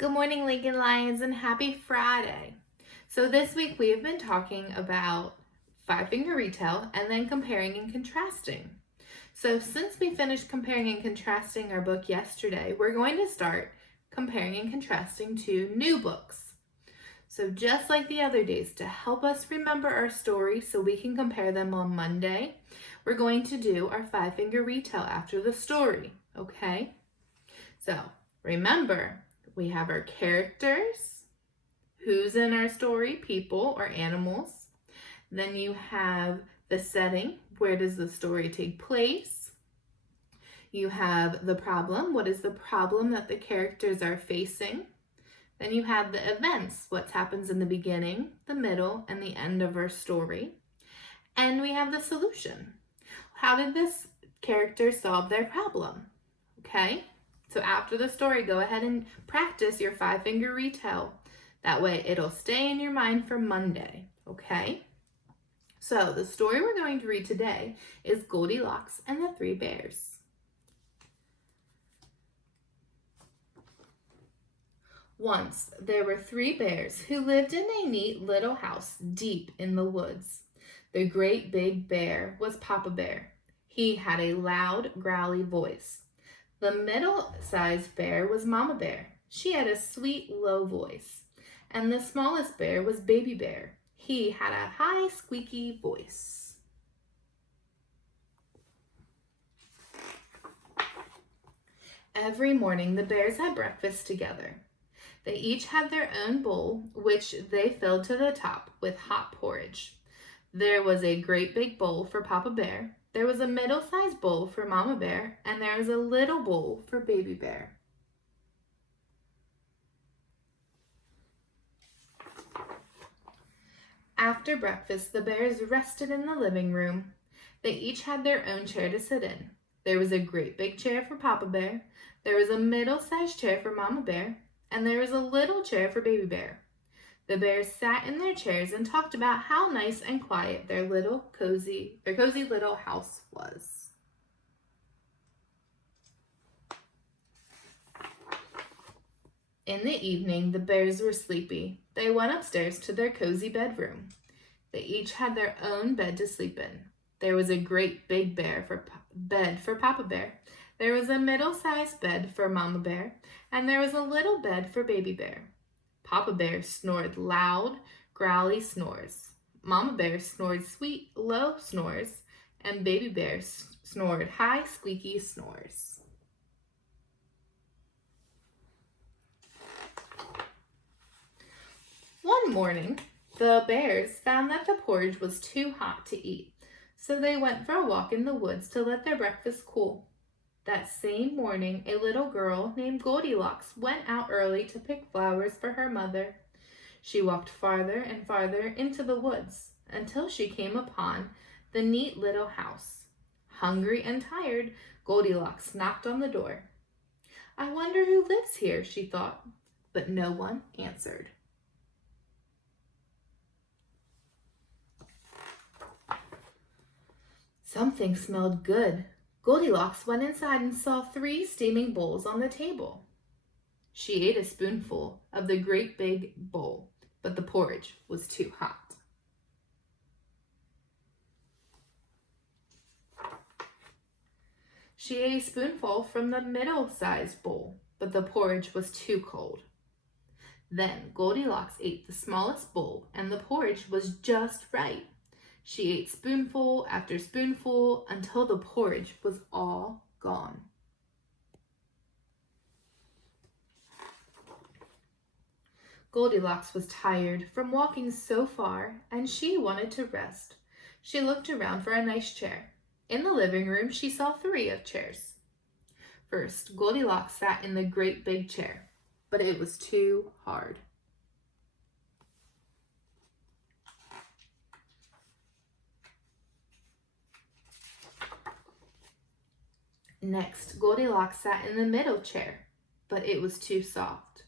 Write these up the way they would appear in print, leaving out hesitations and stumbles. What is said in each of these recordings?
Good morning, Lincoln Lions, and happy Friday. So this week we have been talking about five-finger retail and then comparing and contrasting. So since we finished comparing and contrasting our book yesterday, we're going to start comparing and contrasting two new books. So just like the other days, to help us remember our story so we can compare them on Monday, we're going to do our five-finger retail after the story, okay? So remember, we have our characters, who's in our story, people or animals. Then you have the setting, where does the story take place? You have the problem, what is the problem that the characters are facing? Then you have the events, what happens in the beginning, the middle, and the end of our story. And we have the solution. How did this character solve their problem? Okay? So after the story, go ahead and practice your five-finger retell. That way it'll stay in your mind for Monday, okay? So the story we're going to read today is Goldilocks and the Three Bears. Once there were three bears who lived in a neat little house deep in the woods. The great big bear was Papa Bear. He had a loud, growly voice. The middle-sized bear was Mama Bear. She had a sweet, low voice. And the smallest bear was Baby Bear. He had a high, squeaky voice. Every morning, the bears had breakfast together. They each had their own bowl, which they filled to the top with hot porridge. There was a great big bowl for Papa Bear. There was a middle-sized bowl for Mama Bear, and there was a little bowl for Baby Bear. After breakfast, the bears rested in the living room. They each had their own chair to sit in. There was a great big chair for Papa Bear, there was a middle-sized chair for Mama Bear, and there was a little chair for Baby Bear. The bears sat in their chairs and talked about how nice and quiet their cozy little house was. In the evening, the bears were sleepy. They went upstairs to their cozy bedroom. They each had their own bed to sleep in. There was a great big bed for Papa Bear. There was a middle-sized bed for Mama Bear, and there was a little bed for Baby Bear. Papa Bear snored loud, growly snores. Mama Bear snored sweet, low snores, and Baby Bear snored high, squeaky snores. One morning, the bears found that the porridge was too hot to eat, so they went for a walk in the woods to let their breakfast cool. That same morning, a little girl named Goldilocks went out early to pick flowers for her mother. She walked farther and farther into the woods until she came upon the neat little house. Hungry and tired, Goldilocks knocked on the door. I wonder who lives here, she thought, but no one answered. Something smelled good. Goldilocks went inside and saw 3 steaming bowls on the table. She ate a spoonful of the great big bowl, but the porridge was too hot. She ate a spoonful from the middle-sized bowl, but the porridge was too cold. Then Goldilocks ate the smallest bowl, and the porridge was just right. She ate spoonful after spoonful until the porridge was all gone. Goldilocks was tired from walking so far, and she wanted to rest. She looked around for a nice chair. In the living room, she saw 3 chairs. First, Goldilocks sat in the great big chair, but it was too hard. Next, Goldilocks sat in the middle chair, but it was too soft.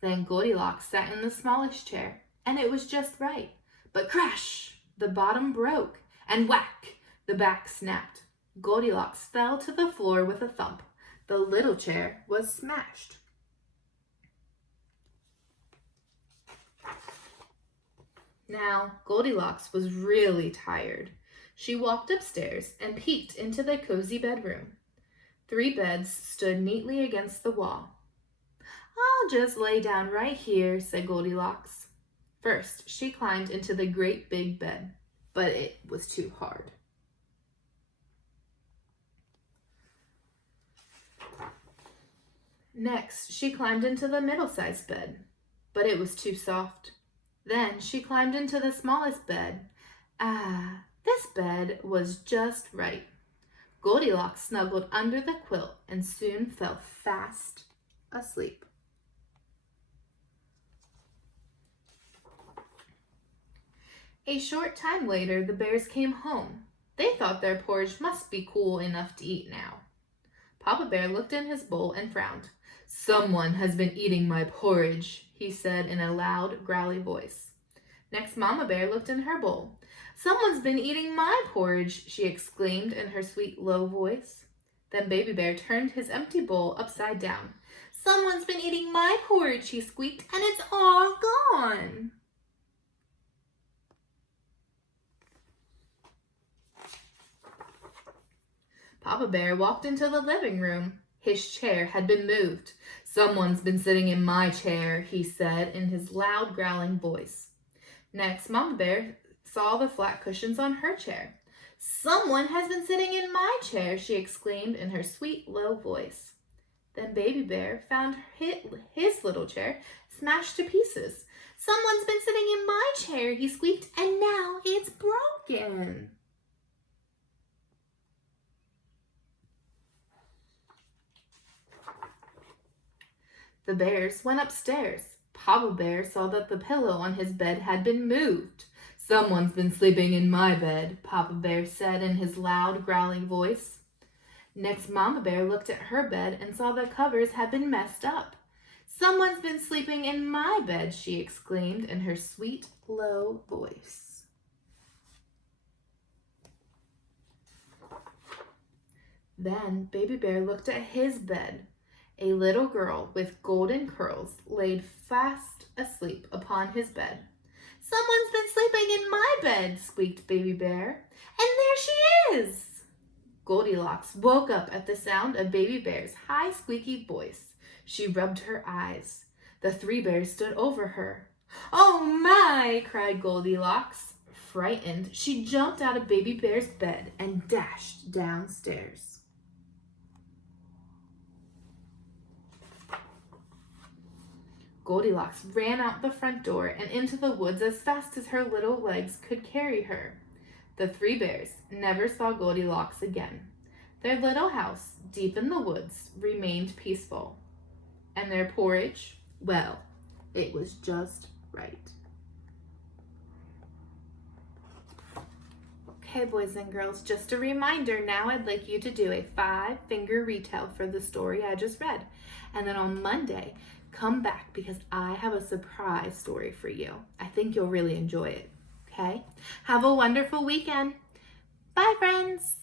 Then Goldilocks sat in the smallest chair, and it was just right. But crash! The bottom broke, and whack! The back snapped. Goldilocks fell to the floor with a thump. The little chair was smashed. Now, Goldilocks was really tired. She walked upstairs and peeked into the cozy bedroom. 3 beds stood neatly against the wall. "I'll just lay down right here," said Goldilocks. First, she climbed into the great big bed, but it was too hard. Next, she climbed into the middle-sized bed, but it was too soft. Then she climbed into the smallest bed. This bed was just right. Goldilocks snuggled under the quilt and soon fell fast asleep. A short time later, the bears came home. They thought their porridge must be cool enough to eat now. Papa Bear looked in his bowl and frowned. "Someone has been eating my porridge," he said in a loud, growly voice. Next, Mama Bear looked in her bowl. "Someone's been eating my porridge," she exclaimed in her sweet, low voice. Then Baby Bear turned his empty bowl upside down. "Someone's been eating my porridge," he squeaked, "and it's all gone." Papa Bear walked into the living room. His chair had been moved. "Someone's been sitting in my chair," he said in his loud, growling voice. Next, Mama Bear saw the flat cushions on her chair. "Someone has been sitting in my chair," she exclaimed in her sweet, low voice. Then Baby Bear found his little chair smashed to pieces. "Someone's been sitting in my chair," he squeaked, "and now it's broken." The bears went upstairs. Papa Bear saw that the pillow on his bed had been moved. "Someone's been sleeping in my bed," Papa Bear said in his loud, growling voice. Next, Mama Bear looked at her bed and saw the covers had been messed up. "Someone's been sleeping in my bed," she exclaimed in her sweet, low voice. Then Baby Bear looked at his bed. A little girl with golden curls laid fast asleep upon his bed. "Someone's been sleeping in my bed," squeaked Baby Bear. "And there she is!" Goldilocks woke up at the sound of Baby Bear's high, squeaky voice. She rubbed her eyes. The 3 bears stood over her. "Oh my!" cried Goldilocks. Frightened, she jumped out of Baby Bear's bed and dashed downstairs. Goldilocks ran out the front door and into the woods as fast as her little legs could carry her. The 3 bears never saw Goldilocks again. Their little house, deep in the woods, remained peaceful. And their porridge, well, it was just right. Okay, boys and girls, just a reminder, now I'd like you to do a 5-finger retell for the story I just read. And then on Monday, come back because I have a surprise story for you. I think you'll really enjoy it, okay? Have a wonderful weekend. Bye, friends.